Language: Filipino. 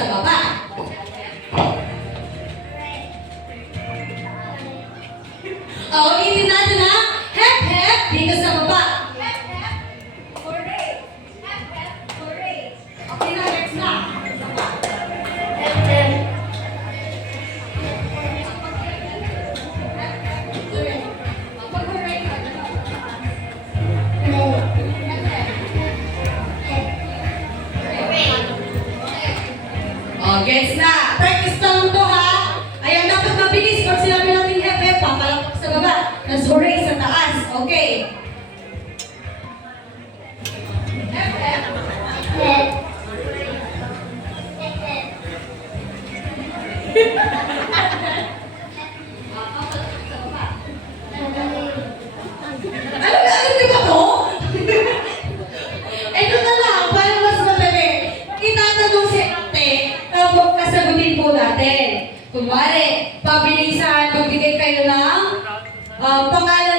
sa baba. Ulitin natin ha. Hep, hep, dito sa baba. Hep, hep, hooray. Hep, hep, hooray. Okay na, next na. Hep, hep. Mag-hooray ka. Gets na. Practice lang to ha. Ayan, dapat mabilis. Pag sinabi natin hep, hep, papalakpak sa baba. Tapos hooray sa taas. Okay. Hep, hep. Hep. Alam niyo ba to? Ito na lang, para mas madali. Itatanong si ate, tapos kasagutin po natin. Kunwari, pabilisan, magbigay kayo ng pangalan